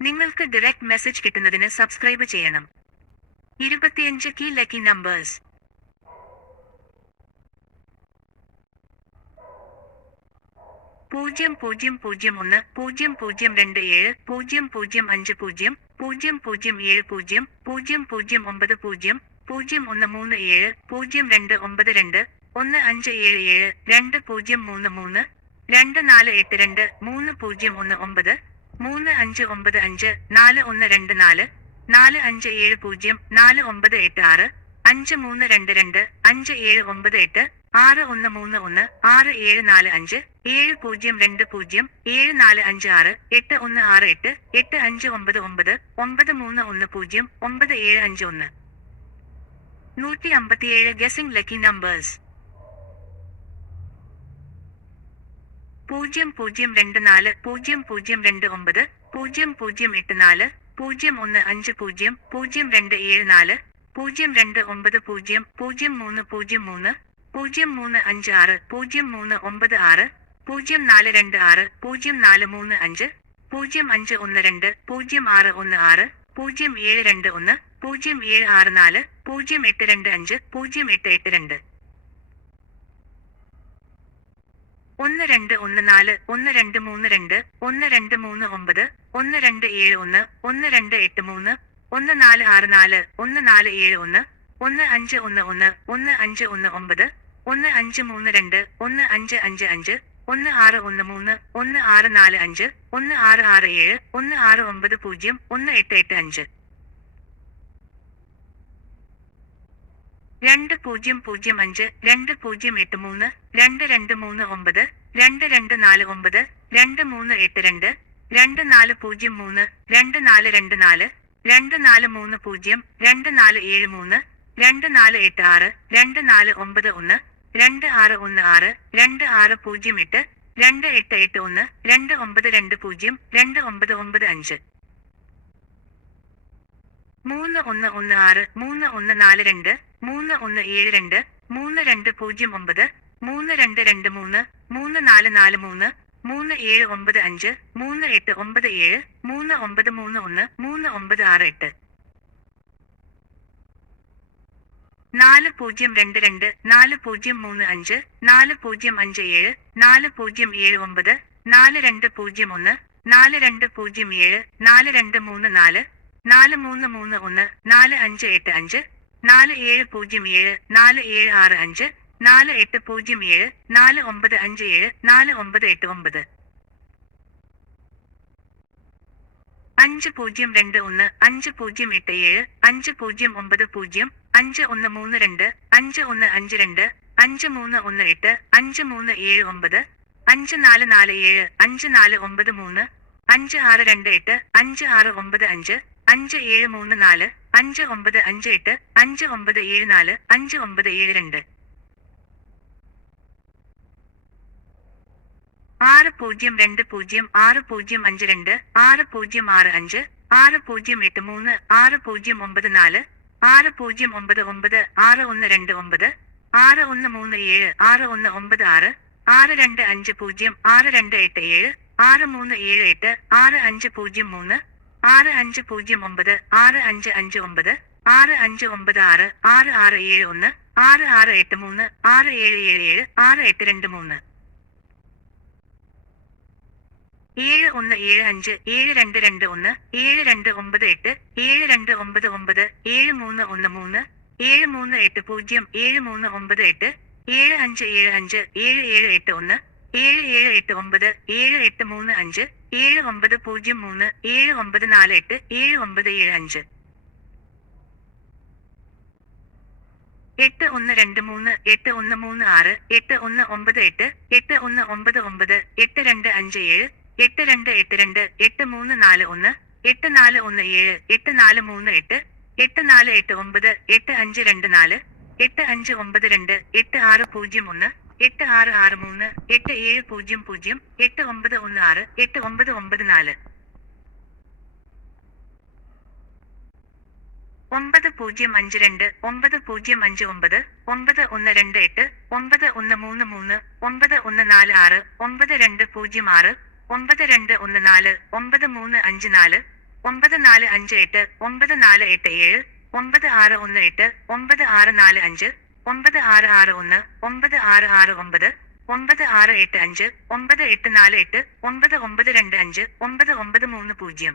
നിങ്ങൾക്ക് direct message കിട്ടുന്നതിന് subscribe ചെയ്യണം. ഇരുപത്തിയഞ്ച് കീ ലക്കി നമ്പേഴ്സ് പൂജ്യം പൂജ്യം പൂജ്യം ഒന്ന് പൂജ്യം പൂജ്യം രണ്ട് ഏഴ് പൂജ്യം പൂജ്യം അഞ്ച് പൂജ്യം പൂജ്യം പൂജ്യം ഏഴ് പൂജ്യം പൂജ്യം പൂജ്യം ഒമ്പത് പൂജ്യം പൂജ്യം ഒന്ന് മൂന്ന് ഏഴ് പൂജ്യം രണ്ട് ഒമ്പത് രണ്ട് ഒന്ന് അഞ്ച് ഏഴ് ഏഴ് രണ്ട് പൂജ്യം മൂന്ന് മൂന്ന് രണ്ട് നാല് എട്ട് രണ്ട് മൂന്ന് പൂജ്യം ഒന്ന് ഒമ്പത് മൂന്ന് അഞ്ച് ഒമ്പത് അഞ്ച് നാല് ഒന്ന് രണ്ട് നാല് നാല് അഞ്ച് ഏഴ് പൂജ്യം നാല് ഒമ്പത് എട്ട് ആറ് അഞ്ച് മൂന്ന് രണ്ട് രണ്ട് അഞ്ച് ഏഴ് ഒമ്പത് എട്ട് ആറ് ഒന്ന് മൂന്ന് ഒന്ന് ആറ് ഏഴ് നാല് അഞ്ച് ഏഴ് പൂജ്യം രണ്ട് പൂജ്യം ഏഴ് നാല് അഞ്ച് ആറ് എട്ട് ഒന്ന് ആറ് എട്ട് എട്ട് അഞ്ച് ഒമ്പത് ഒമ്പത് ഒമ്പത് മൂന്ന് ഒന്ന് പൂജ്യം ഒമ്പത് ഏഴ് അഞ്ച് ഒന്ന്. നൂറ്റി അമ്പത്തിയേഴ് ഗസിംഗ് ലക്കി നമ്പേഴ്സ് പൂജ്യം പൂജ്യം രണ്ട് നാല് പൂജ്യം പൂജ്യം രണ്ട് ഒമ്പത് പൂജ്യം പൂജ്യം എട്ട് നാല് പൂജ്യം ഒന്ന് അഞ്ച് പൂജ്യം പൂജ്യം രണ്ട് ഏഴ് നാല് പൂജ്യം രണ്ട് ഒമ്പത് പൂജ്യം പൂജ്യം മൂന്ന് പൂജ്യം മൂന്ന് പൂജ്യം മൂന്ന് അഞ്ച് ആറ് പൂജ്യം മൂന്ന് ഒമ്പത് ആറ് പൂജ്യം നാല് രണ്ട് ആറ് പൂജ്യം നാല് മൂന്ന് അഞ്ച് പൂജ്യം അഞ്ച് ഒന്ന് രണ്ട് പൂജ്യം ആറ് ഒന്ന് ആറ് പൂജ്യം ഏഴ് രണ്ട് ഒന്ന് പൂജ്യം ഏഴ് ആറ് നാല് പൂജ്യം എട്ട് രണ്ട് അഞ്ച് പൂജ്യം എട്ട് എട്ട് രണ്ട്. ഒന്ന് രണ്ട് ഒന്ന് നാല് ഒന്ന് രണ്ട് മൂന്ന് രണ്ട് ഒന്ന് രണ്ട് മൂന്ന് ഒമ്പത് ഒന്ന് രണ്ട് ഏഴ് ഒന്ന് ഒന്ന് രണ്ട് എട്ട് മൂന്ന് ഒന്ന് നാല് ആറ് നാല് ഒന്ന് നാല് ഏഴ് ഒന്ന് ഒന്ന് അഞ്ച് ഒന്ന് ഒന്ന് ഒന്ന് അഞ്ച് ഒന്ന് ഒമ്പത് ഒന്ന് അഞ്ച് മൂന്ന് രണ്ട് ഒന്ന് അഞ്ച് അഞ്ച് അഞ്ച് ഒന്ന് ആറ് ഒന്ന് മൂന്ന് ഒന്ന് ആറ് നാല് അഞ്ച് ഒന്ന് ആറ് ആറ് ഏഴ് ഒന്ന് ആറ് ഒമ്പത് പൂജ്യം ഒന്ന് എട്ട് എട്ട് അഞ്ച്. രണ്ട് പൂജ്യം പൂജ്യം അഞ്ച് രണ്ട് പൂജ്യം എട്ട് മൂന്ന് രണ്ട് രണ്ട് മൂന്ന് ഒമ്പത് രണ്ട് രണ്ട് നാല് ഒമ്പത് രണ്ട് മൂന്ന് എട്ട് രണ്ട് രണ്ട് നാല് പൂജ്യം മൂന്ന് രണ്ട് നാല് രണ്ട് നാല് രണ്ട് നാല് മൂന്ന് പൂജ്യം രണ്ട് നാല് ഏഴ് മൂന്ന് രണ്ട് നാല് എട്ട് ആറ് രണ്ട് നാല് ഒമ്പത് ഒന്ന് രണ്ട് ആറ് ഒന്ന് ആറ് രണ്ട് ആറ് പൂജ്യം എട്ട് രണ്ട് എട്ട് എട്ട് ഒന്ന് രണ്ട് ഒമ്പത് രണ്ട് പൂജ്യം രണ്ട് ഒമ്പത് ഒമ്പത് അഞ്ച്. മൂന്ന് ഒന്ന് ഒന്ന് ആറ് മൂന്ന് ഒന്ന് നാല് രണ്ട് മൂന്ന് ഒന്ന് ഏഴ് രണ്ട് മൂന്ന് രണ്ട് പൂജ്യം ഒമ്പത് മൂന്ന് രണ്ട് രണ്ട് മൂന്ന് മൂന്ന് നാല് നാല് മൂന്ന് മൂന്ന് ഏഴ് ഒമ്പത് അഞ്ച് മൂന്ന് എട്ട് ഒമ്പത് ഏഴ് മൂന്ന് ഒമ്പത് മൂന്ന് ഒന്ന് മൂന്ന് ഒമ്പത് ആറ് എട്ട്. നാല് പൂജ്യം രണ്ട് രണ്ട് നാല് പൂജ്യം മൂന്ന് അഞ്ച് നാല് പൂജ്യം അഞ്ച് ഏഴ് നാല് പൂജ്യം ഏഴ് ഒമ്പത് നാല് രണ്ട് പൂജ്യം ഒന്ന് നാല് രണ്ട് പൂജ്യം ഏഴ് നാല് രണ്ട് മൂന്ന് നാല് നാല് മൂന്ന് മൂന്ന് ഒന്ന് നാല് അഞ്ച് എട്ട് അഞ്ച് നാല് ഏഴ് പൂജ്യം ഏഴ് നാല് ഏഴ് ആറ് അഞ്ച് നാല് എട്ട് പൂജ്യം ഏഴ് നാല് ഒമ്പത് അഞ്ച് ഏഴ് നാല് ഒമ്പത് എട്ട് ഒമ്പത്. അഞ്ച് പൂജ്യം രണ്ട് ഒന്ന് അഞ്ച് പൂജ്യം എട്ട് ഏഴ് അഞ്ച് പൂജ്യം ഒമ്പത് പൂജ്യം അഞ്ച് ഒന്ന് മൂന്ന് രണ്ട് അഞ്ച് ഒന്ന് അഞ്ച് രണ്ട് അഞ്ച് മൂന്ന് ഒന്ന് എട്ട് അഞ്ച് മൂന്ന് ഏഴ് ഒമ്പത് അഞ്ച് നാല് നാല് ഏഴ് അഞ്ച് നാല് ഒമ്പത് മൂന്ന് അഞ്ച് ആറ് രണ്ട് എട്ട് അഞ്ച് ആറ് ഒമ്പത് അഞ്ച് അഞ്ച് ഏഴ് മൂന്ന് നാല് അഞ്ച് ഒമ്പത് അഞ്ച് എട്ട് അഞ്ച് ഒമ്പത് ഏഴ് നാല് അഞ്ച് ഒമ്പത് ഏഴ് രണ്ട്. ആറ് പൂജ്യം രണ്ട് പൂജ്യം ആറ് പൂജ്യം അഞ്ച് രണ്ട് ആറ് പൂജ്യം ആറ് അഞ്ച് ആറ് പൂജ്യം എട്ട് മൂന്ന് ആറ് പൂജ്യം ഒമ്പത് നാല് ആറ് പൂജ്യം ഒമ്പത് ഒമ്പത് ആറ് ഒന്ന് രണ്ട് ഒമ്പത് ആറ് ഒന്ന് മൂന്ന് ഏഴ് ആറ് ഒന്ന് ഒമ്പത് ആറ് ആറ് രണ്ട് അഞ്ച് പൂജ്യം ആറ് രണ്ട് എട്ട് ഏഴ് ആറ് മൂന്ന് ഏഴ് എട്ട് ആറ് അഞ്ച് പൂജ്യം മൂന്ന് ആറ് അഞ്ച് പൂജ്യം ഒമ്പത് ആറ് അഞ്ച് അഞ്ച് ഒമ്പത് ആറ് അഞ്ച് ഒമ്പത് ആറ് ആറ് ആറ് ഏഴ് ഒന്ന് ആറ് ആറ് എട്ട് മൂന്ന് ആറ് ഏഴ് ഏഴ് ഏഴ് ആറ് എട്ട് രണ്ട് മൂന്ന്. ഏഴ് ഒന്ന് ഏഴ് അഞ്ച് ഏഴ് രണ്ട് രണ്ട് ഒന്ന് ഏഴ് രണ്ട് ഒമ്പത് എട്ട് ഏഴ് രണ്ട് ഒമ്പത് ഒമ്പത് ഏഴ് മൂന്ന് ഒന്ന് മൂന്ന് ഏഴ് മൂന്ന് എട്ട് പൂജ്യം ഏഴ് മൂന്ന് ഒമ്പത് എട്ട് ഏഴ് അഞ്ച് ഏഴ് അഞ്ച് ഏഴ് ഏഴ് എട്ട് ഒന്ന് ഏഴ് ഏഴ് എട്ട് ഒമ്പത് ഏഴ് എട്ട് മൂന്ന് അഞ്ച് ഏഴ് ഒമ്പത് പൂജ്യം മൂന്ന് ഏഴ് ഒമ്പത് നാല് എട്ട് ഏഴ് ഒമ്പത് ഏഴ് അഞ്ച്. എട്ട് ഒന്ന് രണ്ട് മൂന്ന് എട്ട് ഒന്ന് മൂന്ന് ആറ് എട്ട് ഒന്ന് ഒമ്പത് എട്ട് എട്ട് ഒന്ന് ഒമ്പത് ഒമ്പത് എട്ട് രണ്ട് അഞ്ച് ഏഴ് എട്ട് രണ്ട് എട്ട് രണ്ട് എട്ട് മൂന്ന് നാല് ഒന്ന് എട്ട് നാല് ഒന്ന് ഏഴ് എട്ട് നാല് മൂന്ന് എട്ട് എട്ട് നാല് എട്ട് ഒമ്പത് എട്ട് അഞ്ച് രണ്ട് നാല് എട്ട് അഞ്ച് ഒമ്പത് രണ്ട് എട്ട് ആറ് പൂജ്യം ഒന്ന് എട്ട് ആറ് ആറ് മൂന്ന് എട്ട് ഏഴ് പൂജ്യം പൂജ്യം എട്ട് ഒമ്പത് ഒന്ന് ആറ് എട്ട് ഒമ്പത് ഒമ്പത് നാല്. ഒമ്പത് പൂജ്യം അഞ്ച് രണ്ട് ഒമ്പത് പൂജ്യം അഞ്ച് ഒമ്പത് ഒമ്പത് ഒന്ന് രണ്ട് എട്ട് ഒമ്പത് ഒന്ന് മൂന്ന് മൂന്ന് ഒമ്പത് ഒന്ന് നാല് ആറ് ഒമ്പത് രണ്ട് പൂജ്യം ആറ് ഒമ്പത് രണ്ട് ഒന്ന് നാല് ഒമ്പത് മൂന്ന് അഞ്ച് നാല് ഒമ്പത് നാല് അഞ്ച് എട്ട് ഒമ്പത് നാല് എട്ട് ഏഴ് ഒമ്പത് ആറ് ഒന്ന് എട്ട് ഒമ്പത് ആറ് നാല് അഞ്ച് ഒമ്പത് ആറ് ആറ് ഒന്ന് ഒമ്പത് ആറ് ആറ് ഒമ്പത് ഒമ്പത് ആറ് എട്ട് അഞ്ച് ഒമ്പത് എട്ട് നാല് എട്ട് ഒമ്പത് ഒമ്പത് രണ്ട് അഞ്ച് ഒമ്പത് ഒമ്പത് മൂന്ന് പൂജ്യം.